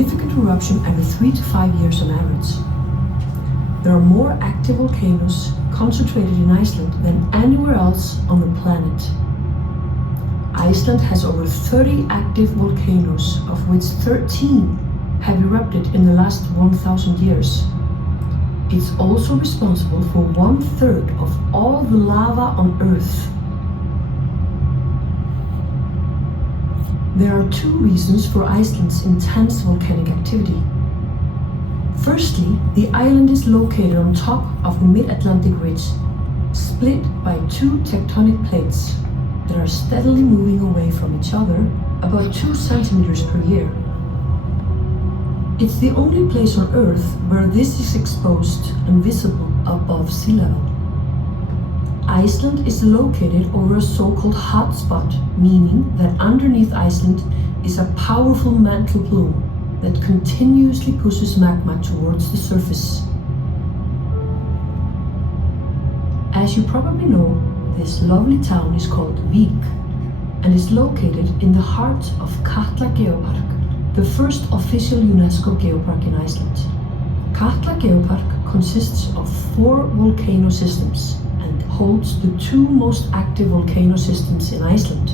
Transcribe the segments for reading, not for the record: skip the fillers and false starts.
significant eruption every 3 to 5 years on average. There are more active volcanoes concentrated in Iceland than anywhere else on the planet. Iceland has over 30 active volcanoes, of which 13 have erupted in the last 1,000 years. It's also responsible for 1/3 of all the lava on Earth. There are two reasons for Iceland's intense volcanic activity. Firstly, the island is located on top of the mid-Atlantic ridge, split by two tectonic plates that are steadily moving away from each other about 2 centimeters per year. It's the only place on Earth where this is exposed and visible above sea level. Iceland is located over a so-called hotspot, meaning that underneath Iceland is a powerful mantle plume that continuously pushes magma towards the surface. As you probably know, this lovely town is called Vík and is located in the heart of Katla Geopark, the first official UNESCO geopark in Iceland. Katla Geopark consists of 4 volcano systems and holds the 2 most active volcano systems in Iceland: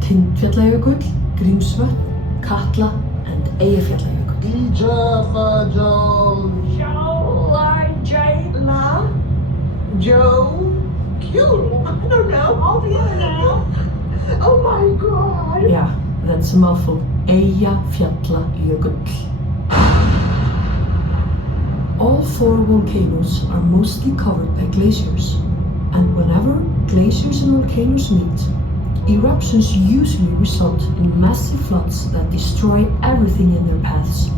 Tindfjallajökull, Grímsvötn, Katla, and Eyjafjallajökull. Joe, cute. I don't know. I'll be now. Oh my God. Yeah, that's a mouthful. Eyjafjallajökull. All 4 volcanoes are mostly covered by glaciers, and whenever glaciers and volcanoes meet, eruptions usually result in massive floods that destroy everything in their paths.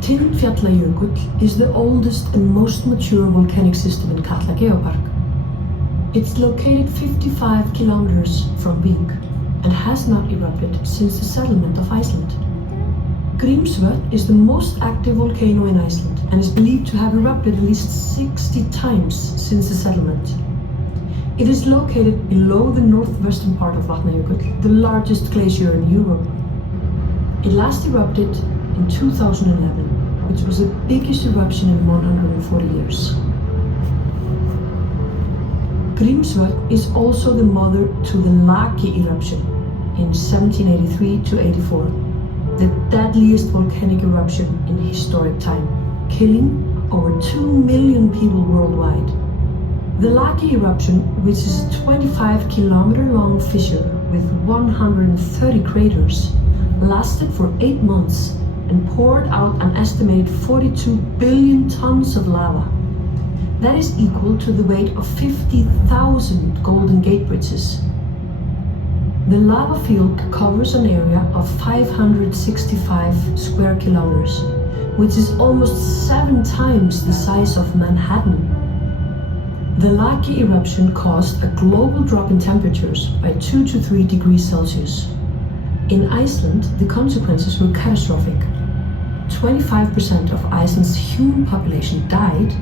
Tindfjallajökull is the oldest and most mature volcanic system in Katla Geopark. It's located 55 kilometers from Vík and has not erupted since the settlement of Iceland. Grímsvötn is the most active volcano in Iceland and is believed to have erupted at least 60 times since the settlement. It is located below the northwestern part of Vatnajökull, the largest glacier in Europe. It last erupted in 2011, which was the biggest eruption in 140 years. Grímsvötn is also the mother to the Laki eruption in 1783 to 84, the deadliest volcanic eruption in historic time, killing over 2 million people worldwide. The Laki eruption, which is a 25-kilometer-long fissure with 130 craters, lasted for 8 months and poured out an estimated 42 billion tons of lava. That is equal to the weight of 50,000 Golden Gate bridges. The lava field covers an area of 565 square kilometers, which is almost 7 times the size of Manhattan. The Laki eruption caused a global drop in temperatures by 2 to 3 degrees Celsius. In Iceland, the consequences were catastrophic. 25% of Iceland's human population died,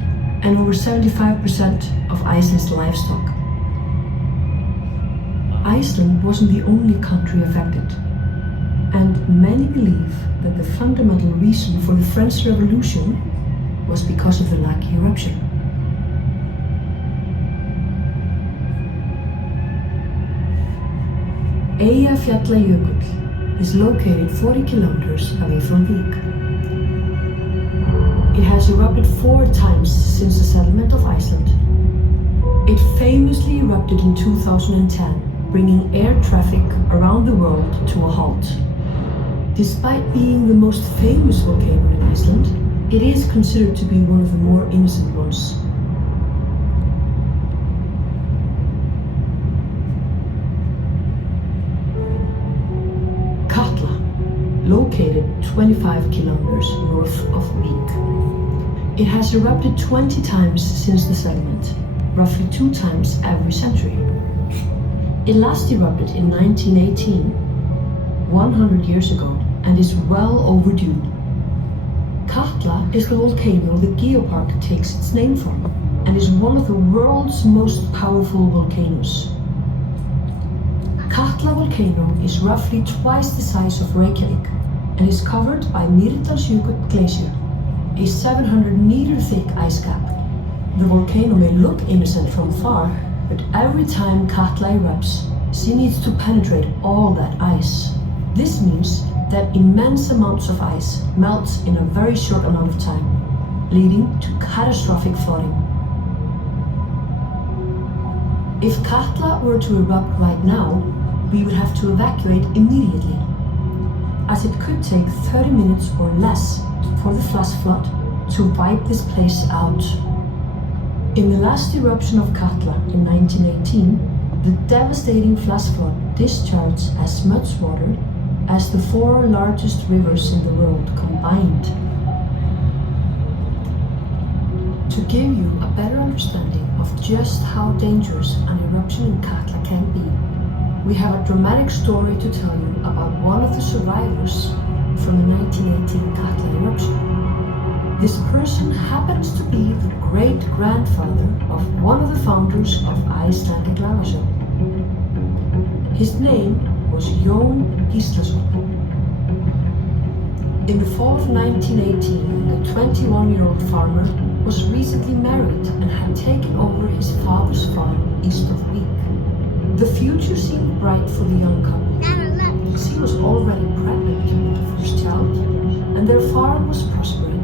and over 75% of Iceland's livestock. Iceland wasn't the only country affected, and many believe that the fundamental reason for the French Revolution was because of the Laki eruption. Eyjafjallajökull is located 40 kilometers away from Vík. It has erupted 4 times since the settlement of Iceland. It famously erupted in 2010, bringing air traffic around the world to a halt. Despite being the most famous volcano in Iceland, it is considered to be one of the more innocent ones. Katla, located 25 kilometers north of Vík. It has erupted 20 times since the settlement, roughly 2 times every century. It last erupted in 1918, 100 years ago, and is well overdue. Katla is the volcano the geopark takes its name from, and is one of the world's most powerful volcanoes. Katla volcano is roughly twice the size of Reykjavik and is covered by Mýrdalsjökull Glacier, a 700-meter thick ice cap. The volcano may look innocent from far, but every time Katla erupts, she needs to penetrate all that ice. This means that immense amounts of ice melts in a very short amount of time, leading to catastrophic flooding. If Katla were to erupt right now, we would have to evacuate immediately, as it could take 30 minutes or less for the flash flood to wipe this place out. In the last eruption of Katla in 1918, the devastating flash flood discharged as much water as the 4 largest rivers in the world combined. To give you a better understanding of just how dangerous an eruption in Katla can be, we have a dramatic story to tell you about one of the survivors from the 1918 Katla eruption. This person happens to be the great-grandfather of one of the founders of Icelandic lava show. His name was Jón Gíslason. In the fall of 1918, the 21-year-old farmer was recently married and had taken over his father's farm east of Vík. The future seemed bright for the young couple. She was already pregnant with the first child, and their farm was prospering.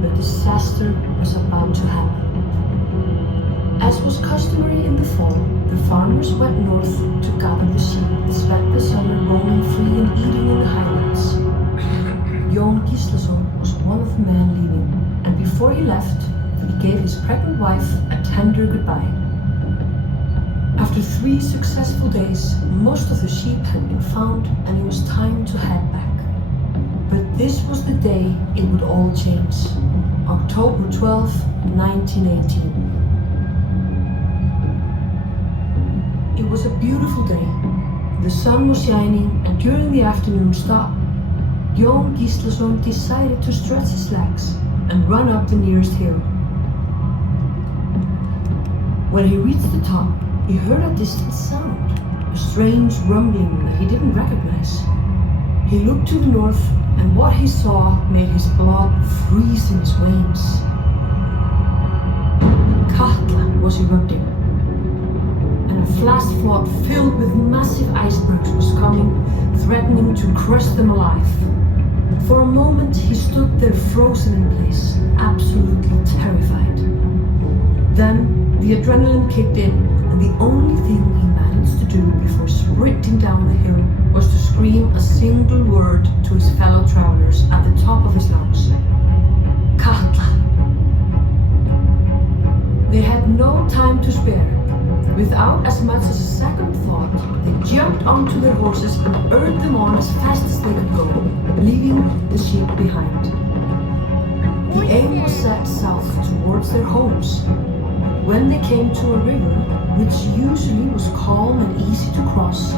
But disaster was about to happen. As was customary in the fall, the farmers went north to gather the sheep and spent the summer roaming free and eating in the highlands. Jón Gíslason was one of the men leaving, and before he left, he gave his pregnant wife a tender goodbye. After 3 successful days, most of the sheep had been found and it was time to head back. But this was the day it would all change. October 12, 1918. It was a beautiful day. The sun was shining, and during the afternoon stop, Jón Gíslason decided to stretch his legs and run up the nearest hill. When he reached the top, he heard a distant sound, a strange rumbling that he didn't recognize. He looked to the north, and what he saw made his blood freeze in his veins. Katla was erupting, and a flash flood filled with massive icebergs was coming, threatening to crush them alive. For a moment, he stood there frozen in place, absolutely terrified. Then the adrenaline kicked in, and the only thing he managed to do before sprinting down the hill was to scream a single word to his fellow travelers at the top of his lungs. Katla. They had no time to spare. Without as much as a second thought, they jumped onto their horses and urged them on as fast as they could go, leaving the sheep behind. The aim was set south towards their homes. When they came to a river, which usually was calm and easy to cross,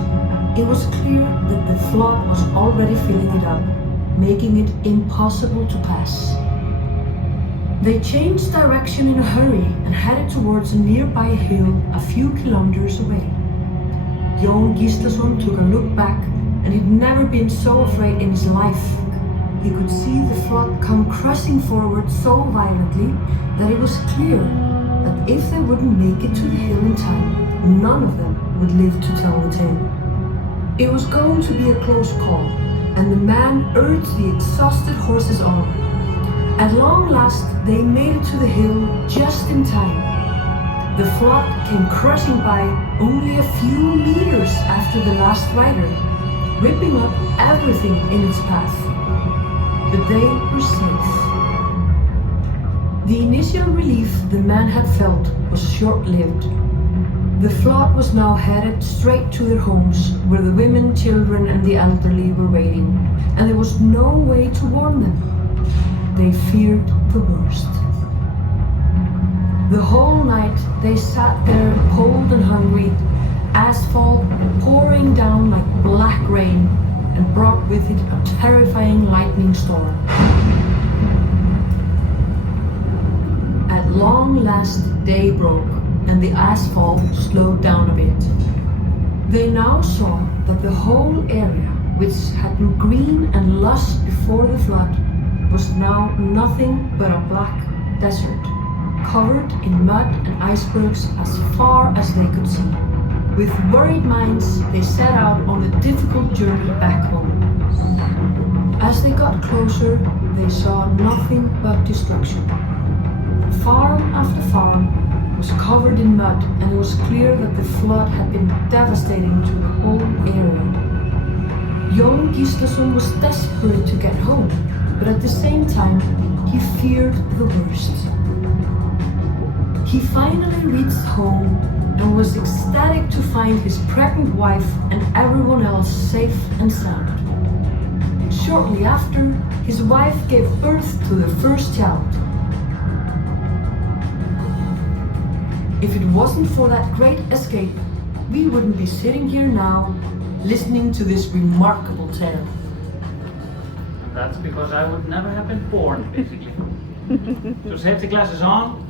it was clear that the flood was already filling it up, making it impossible to pass. They changed direction in a hurry and headed towards a nearby hill a few kilometers away. Jón Gíslason took a look back, and he'd never been so afraid in his life. He could see the flood come crushing forward so violently that it was clear that if they wouldn't make it to the hill in time, none of them would live to tell the tale. It was going to be a close call, and the man urged the exhausted horses on. At long last, they made it to the hill just in time. The flood came crushing by only a few meters after the last rider, ripping up everything in its path. But they were safe. The initial relief the man had felt was short-lived. The flood was now headed straight to their homes, where the women, children, and the elderly were waiting, and there was no way to warn them. They feared the worst. The whole night they sat there cold and hungry, asphalt pouring down like black rain, and brought with it a terrifying lightning storm. At long last, day broke, and the asphalt slowed down a bit. They now saw that the whole area, which had been green and lush before the flood, was now nothing but a black desert, covered in mud and icebergs as far as they could see. With worried minds, they set out on the difficult journey back home. As they got closer, they saw nothing but destruction. Farm after farm was covered in mud, and it was clear that the flood had been devastating to the whole area. Jón Gíslason was desperate to get home, but at the same time, he feared the worst. He finally reached home and was ecstatic to find his pregnant wife and everyone else safe and sound. Shortly after, his wife gave birth to the first child. If it wasn't for that great escape, we wouldn't be sitting here now, listening to this remarkable tale. And that's because I would never have been born, basically. So safety glasses on,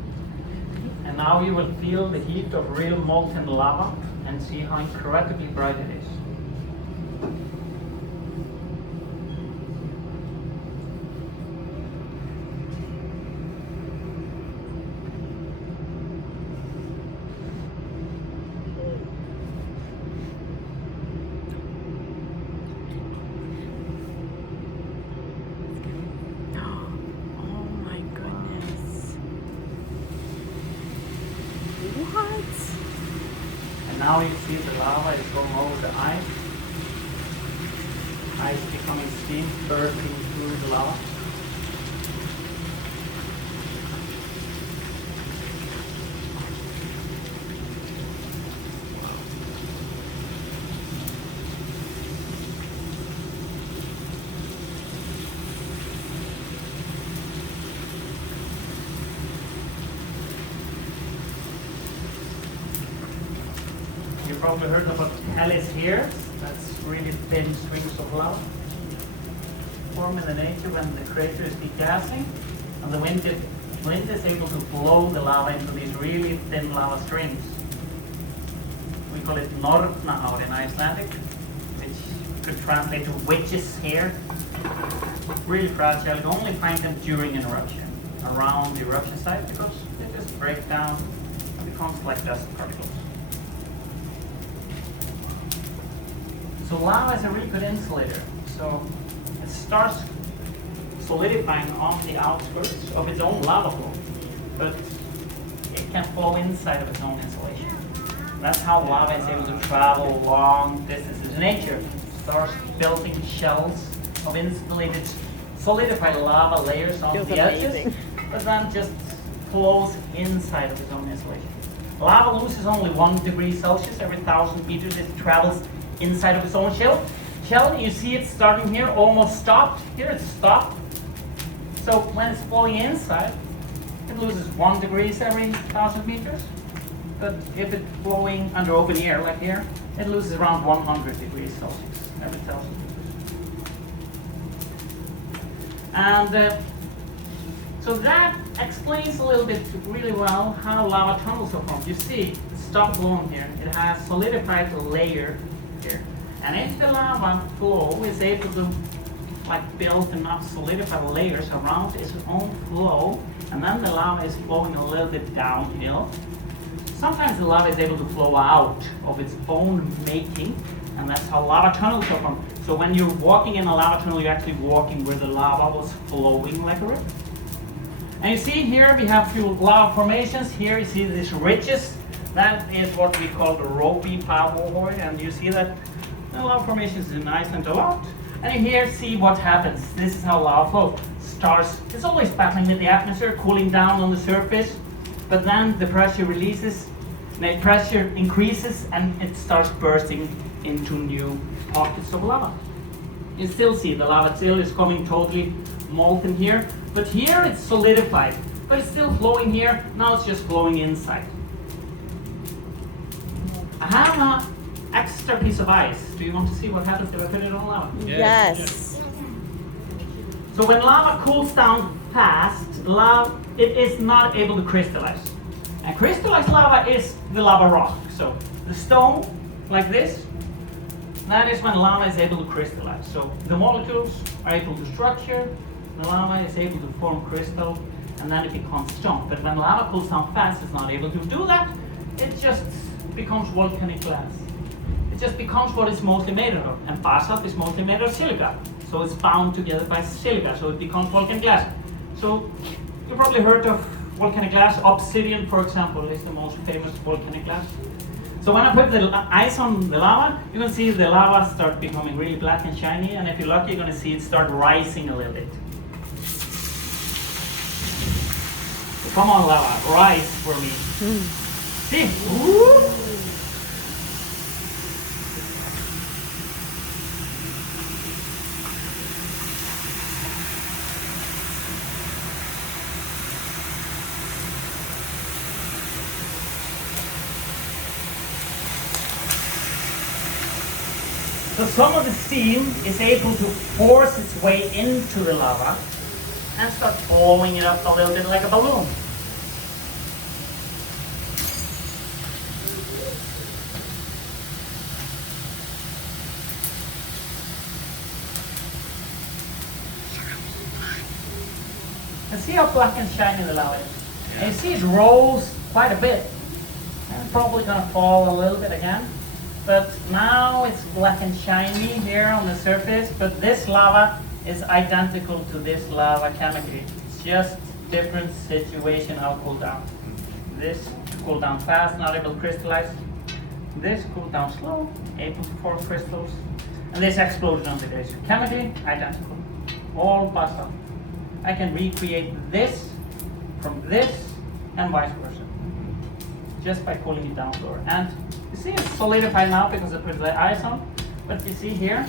and now you will feel the heat of real molten lava and see how incredibly bright it is. And now you see the lava is going over the ice. Ice becoming steam, bursting through the lava. You probably heard about hellish here. That's really thin strings of lava. Form in the nature when the crater is degassing, and the wind is able to blow the lava into these really thin lava strings. We call it Nornaár in Icelandic, which could translate to witch's hair. Really fragile. You only find them during an eruption, around the eruption site, because they just break down and becomes like dust particles. So lava is a really good insulator. So it starts solidifying on the outskirts of its own lava flow, but it can flow inside of its own insulation. That's how lava is able to travel long distances in nature. It starts building shells of insulated, solidified lava layers on the edges, but then just flows inside of its own insulation. Lava loses only 1 degree Celsius every 1,000 meters. It travels inside of its own shell. You see it starting here, almost stopped. Here it's stopped. So when it's flowing inside, it loses 1 degree every 1,000 meters. But if it's flowing under open air, like here, it loses around 100 degrees Celsius every 1,000 meters. And so that explains a little bit really well how lava tunnels are formed. You see, it stopped blowing here. It has solidified a layer here. And if the lava flow is able to build enough solidified layers around its own flow, and then the lava is flowing a little bit downhill, sometimes the lava is able to flow out of its own making, and that's how lava tunnels are formed. So when you're walking in a lava tunnel, you're actually walking where the lava was flowing like a river. And you see here we have a few lava formations. Here you see these ridges. That is what we call the ropey pavóhoi, and you see that the lava formations in Iceland a lot. And you here see what happens. This is how lava flows. It's always battling with the atmosphere, cooling down on the surface, but then the pressure releases, the pressure increases, and it starts bursting into new pockets of lava. You still see the lava still is coming totally molten here, but here it's solidified, but it's still flowing here. Now it's just flowing inside. I have an extra piece of ice. Do you want to see what happens if I put it on lava? Yes. So when lava cools down fast, it is not able to crystallize. And crystallized lava is the lava rock. So the stone like this, that is when lava is able to crystallize. So the molecules are able to structure, the lava is able to form crystal, and then it becomes stone. But when lava cools down fast, it's not able to do that. It just becomes volcanic glass. It just becomes what it's mostly made out of. And basalt is mostly made of silica. So it's bound together by silica, so it becomes volcanic glass. So you probably heard of volcanic glass. Obsidian, for example, is the most famous volcanic glass. So when I put the ice on the lava, you can see the lava start becoming really black and shiny, and if you're lucky, you're going to see it start rising a little bit. So come on, lava, rise for me. See? Woo! So some of the steam is able to force its way into the lava and start blowing it up a little bit like a balloon. And see how black and shiny the lava is. And you see it rolls quite a bit. And it's probably going to fall a little bit again. But now it's black and shiny here on the surface, but this lava is identical to this lava chemically. It's just different situation how it cooled down. This cooled down fast, not able to crystallize. This cooled down slow, able to form crystals. And this exploded on the glacier. Chemically identical, all basalt. I can recreate this from this and vice versa, just by cooling it down lower. And you see it's solidified now because I put the ice on, but you see here,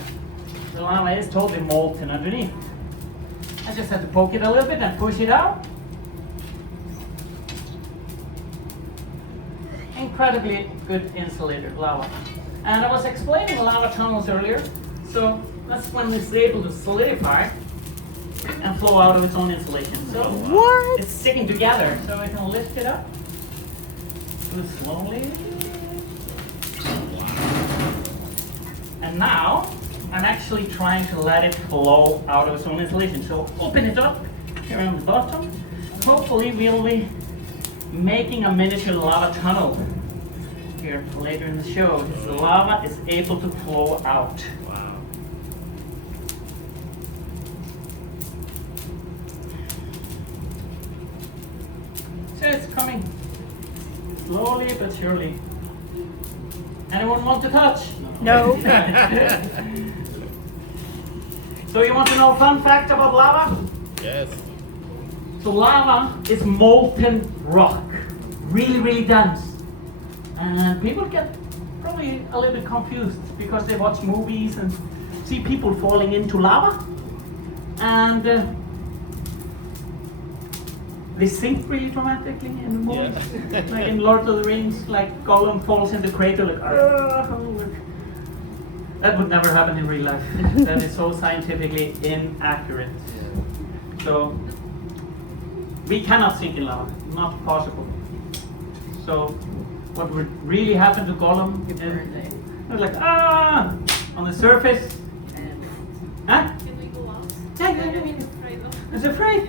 the lava is totally molten underneath. I just have to poke it a little bit and push it out. Incredibly good insulator lava. And I was explaining lava tunnels earlier, so that's when it's able to solidify and flow out of its own insulation. So What? it's sticking together, so I can lift it up. Do it slowly. And now I'm actually trying to let it flow out of its own insulation. So open it up here on the bottom. Hopefully we'll be making a miniature lava tunnel here later in the show. The lava is able to flow out. Wow. So it's coming slowly but surely. Anyone want to touch? No. So you want to know a fun fact about lava? Yes. So lava is molten rock, really, really dense. And people get probably a little bit confused because they watch movies and see people falling into lava. And they sink really dramatically in the movies. Yeah. Like in Lord of the Rings, like Gollum falls in the crater, like, that would never happen in real life. That is so scientifically inaccurate. So we cannot sink in lava, not possible. So what would really happen to Gollum is like on the surface. Huh? Can we go out? Yeah. I'm afraid of. It's afraid.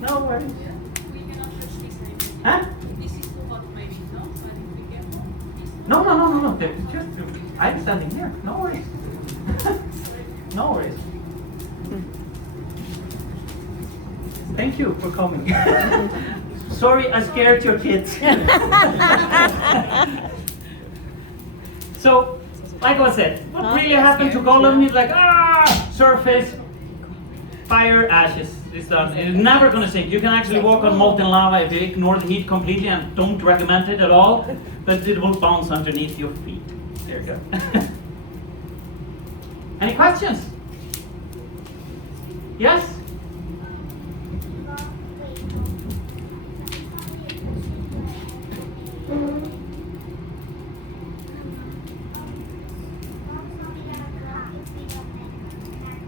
No worries. Yeah. We cannot touch this maybe. Huh? This is too hot maybe, no? And if we get this. No. Just I'm standing here. No worries. No worries. Thank you for coming. Sorry, I scared your kids. So, like I said, what really happened to Gollum? He's like, surface, fire, ashes. It's done. It's never gonna sink. You can actually walk on molten lava if you ignore the heat completely, and don't recommend it at all. But it will bounce underneath your feet. There you go. Any questions? Yes?